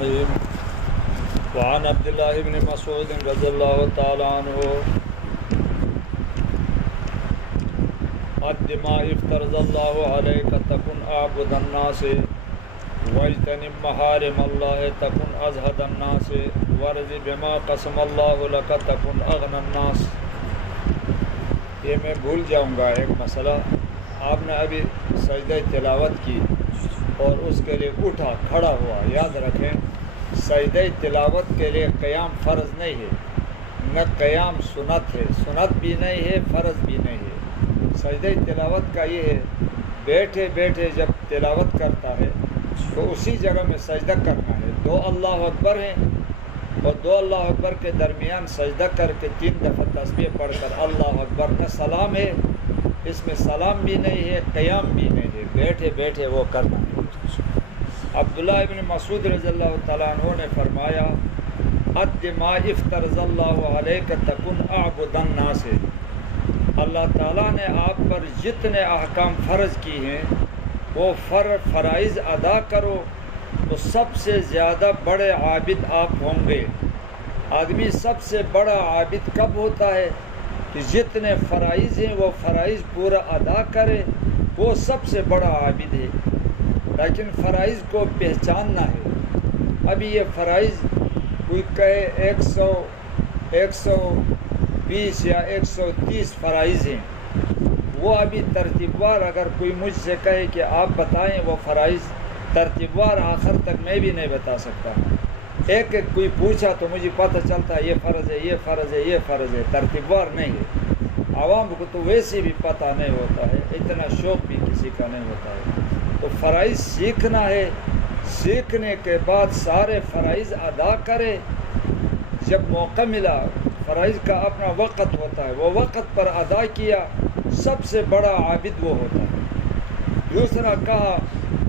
وعن عبد الله بن مسعود رضي الله تعالى عنه قد ما افترض الله عليك تكن أعبد الناس واجتنب محارم الله تكن أزهد الناس وارض بما قسم الله لك تكن أغنى الناس. یہ میں بھول جاؤں گا ایک مسئلہ. آپ نے ابھی سجدہ تلاوت کی اور اس کے لیے اٹھا کھڑا ہوا. یاد رکھیں سجدہ تلاوت کے لیے قیام فرض نہیں ہے، نہ قیام سنت ہے، سنت بھی نہیں ہے، فرض بھی نہیں ہے. سجدہ تلاوت کا یہ ہے بیٹھے بیٹھے جب تلاوت کرتا ہے تو اسی جگہ میں سجدہ کرنا ہے. 2 اللہ اکبر ہیں اور 2 اللہ اکبر کے درمیان سجدہ کر کے 3 دفعہ تسبیح پڑھ کر اللہ اکبر کا سلام ہے. اس میں سلام بھی نہیں ہے، قیام بھی نہیں ہے، بیٹھے بیٹھے وہ کرنا ہے. عبداللہ ابن مسعود رضی اللہ تعالیٰ عنہ نے فرمایا قد ما افترض اللہ علیک تکن اعبد الناس. اللہ تعالیٰ نے آپ پر جتنے احکام فرض کی ہیں وہ فرائض ادا کرو تو سب سے زیادہ بڑے عابد آپ ہوں گے. آدمی سب سے بڑا عابد کب ہوتا ہے کہ جتنے فرائض ہیں وہ فرائض پورا ادا کرے، وہ سب سے بڑا عابد ہے. لیکن فرائض کو پہچاننا ہے. ابھی یہ فرائض کوئی کہے 120 یا 130 فرائض ہیں، وہ ابھی ترتیب وار اگر کوئی مجھ سے کہے کہ آپ بتائیں وہ فرائض ترتیب وار آخر تک میں بھی نہیں بتا سکتا. ایک ایک کوئی پوچھا تو مجھے پتہ چلتا ہے یہ فرض ہے، یہ فرض ہے، یہ فرض ہے، ترتیب وار نہیں ہے. عوام کو تو ویسے بھی پتہ نہیں ہوتا ہے، اتنا شوق بھی کسی کا نہیں ہوتا ہے. تو فرائض سیکھنا ہے، سیکھنے کے بعد سارے فرائض ادا کرے. جب موقع ملا فرائض کا اپنا وقت ہوتا ہے، وہ وقت پر ادا کیا، سب سے بڑا عابد وہ ہوتا ہے. دوسرا کہا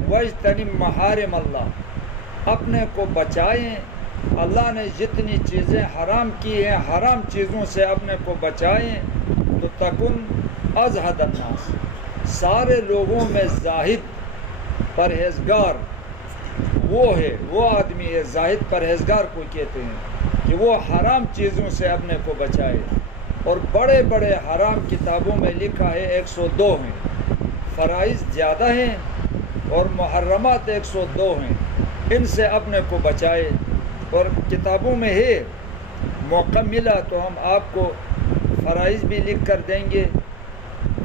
وَاجْتَنِبْ مَحَارِمَ اللَّهِ، اپنے کو بچائیں. اللہ نے جتنی چیزیں حرام کی ہیں حرام چیزوں سے اپنے کو بچائیں تو تکن ازہد الناس، سارے لوگوں میں زاہد پرہیزگار وہ ہے، وہ آدمی ہے. زاہد پرہیزگار کو کہتے ہیں کہ وہ حرام چیزوں سے اپنے کو بچائے. اور بڑے بڑے حرام کتابوں میں لکھا ہے 102 ہیں. فرائض زیادہ ہیں اور محرمات 102 ہیں، ان سے اپنے کو بچائے. اور کتابوں میں ہے، موقع ملا تو ہم آپ کو فرائض بھی لکھ کر دیں گے،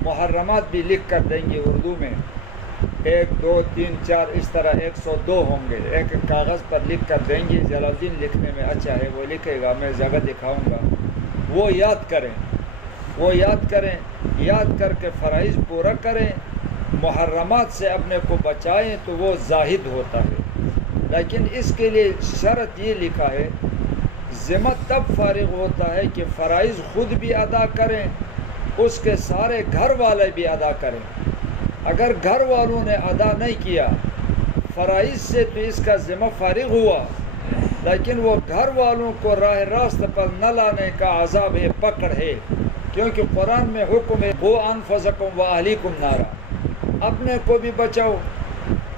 محرمات بھی لکھ کر دیں گے اردو میں. 1 2 3 4 اس طرح 102 ہوں گے، ایک ایک کاغذ پر لکھ کر دیں گے. جلال الدین لکھنے میں اچھا ہے، وہ لکھے گا، میں جگہ دکھاؤں گا. وہ یاد کریں، وہ یاد کریں، یاد کر کے فرائض پورا کریں، محرمات سے اپنے کو بچائیں تو وہ زاہد ہوتا ہے. لیکن اس کے لیے شرط یہ لکھا ہے ذمہ تب فارغ ہوتا ہے کہ فرائض خود بھی ادا کریں، اس کے سارے گھر والے بھی ادا کریں. اگر گھر والوں نے ادا نہیں کیا فرائض سے تو اس کا ذمہ فارغ ہوا، لیکن وہ گھر والوں کو راہ راست پر نہ لانے کا عذاب ہے، پکڑ ہے. کیونکہ قرآن میں حکم ہے قوا انفسکم واہلیکم نارا، اپنے کو بھی بچاؤ،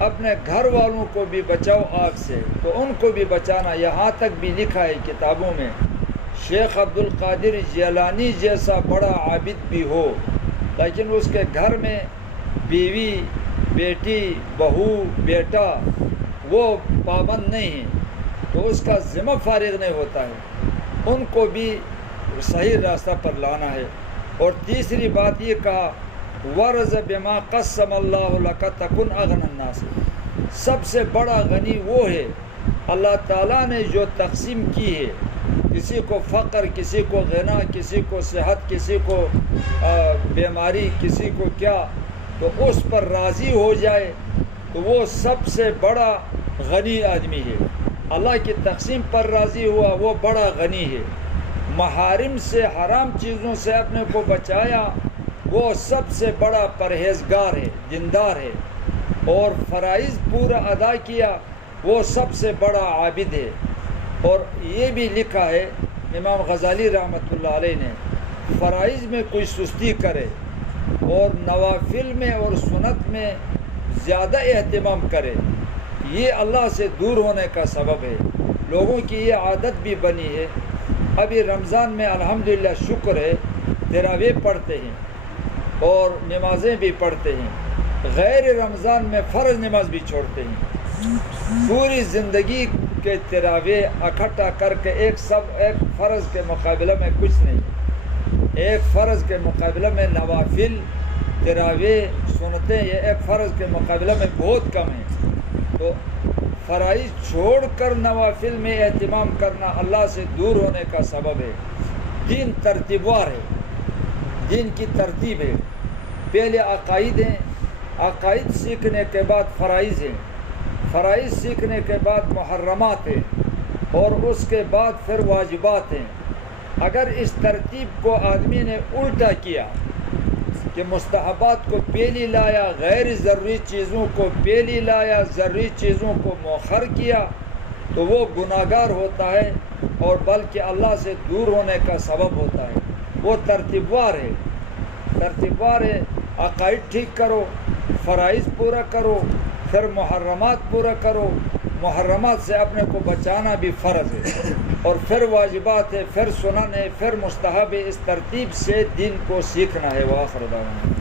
اپنے گھر والوں کو بھی بچاؤ آگ سے. تو ان کو بھی بچانا. یہاں تک بھی لکھا ہے کتابوں میں شیخ عبد القادر جیلانی جیسا بڑا عابد بھی ہو لیکن اس کے گھر میں بیوی، بیٹی، بہو، بیٹا وہ پابند نہیں ہیں تو اس کا ذمہ فارغ نہیں ہوتا ہے. ان کو بھی صحیح راستہ پر لانا ہے. اور تیسری بات یہ کہا ورز بما قسم اللہ لک تکن اغنى الناس، سب سے بڑا غنی وہ ہے اللہ تعالیٰ نے جو تقسیم کی ہے. کسی کو فقر، کسی کو غنا، کسی کو صحت، کسی کو بیماری، کسی کو کیا، تو اس پر راضی ہو جائے تو وہ سب سے بڑا غنی آدمی ہے. اللہ کی تقسیم پر راضی ہوا وہ بڑا غنی ہے. محارم سے، حرام چیزوں سے اپنے کو بچایا وہ سب سے بڑا پرہیزگار ہے، دیندار ہے. اور فرائض پورا ادا کیا وہ سب سے بڑا عابد ہے. اور یہ بھی لکھا ہے امام غزالی رحمۃ اللہ علیہ نے، فرائض میں کوئی سستی کرے اور نوافل میں اور سنت میں زیادہ اہتمام کرے یہ اللہ سے دور ہونے کا سبب ہے. لوگوں کی یہ عادت بھی بنی ہے. ابھی رمضان میں الحمدللہ شکر ہے تراویح پڑھتے ہیں اور نمازیں بھی پڑھتے ہیں. غیر رمضان میں فرض نماز بھی چھوڑتے ہیں. پوری زندگی کے تراویح اکٹھا کر کے ایک فرض کے مقابلہ میں کچھ نہیں. ایک فرض کے مقابلہ میں نوافل تراویح سنتے یہ ایک فرض کے مقابلہ میں بہت کم ہے. تو فرائض چھوڑ کر نوافل میں اہتمام کرنا اللہ سے دور ہونے کا سبب ہے. دین ترتیب وار ہے. دین کی ترتیب ہے. پہلے عقائد ہیں. عقائد سیکھنے کے بعد فرائض ہیں. فرائض سیکھنے کے بعد محرمات ہیں اور اس کے بعد پھر واجبات ہیں. اگر اس ترتیب کو آدمی نے الٹا کیا کہ مستحبات کو پہلی لایا، غیر ضروری چیزوں کو پہلی لایا، ضروری چیزوں کو مؤخر کیا، تو وہ گناہگار ہوتا ہے اور بلکہ اللہ سے دور ہونے کا سبب ہوتا ہے. وہ ترتیب وار ہے. ترتیب وار ہے. عقائد ٹھیک کرو، فرائض پورا کرو، پھر محرمات پورا کرو. محرمات سے اپنے کو بچانا بھی فرض ہے اور پھر واجبات ہے، پھر سنن ہے، پھر مستحب ہے. اس ترتیب سے دین کو سیکھنا ہے. وآخر دعوانا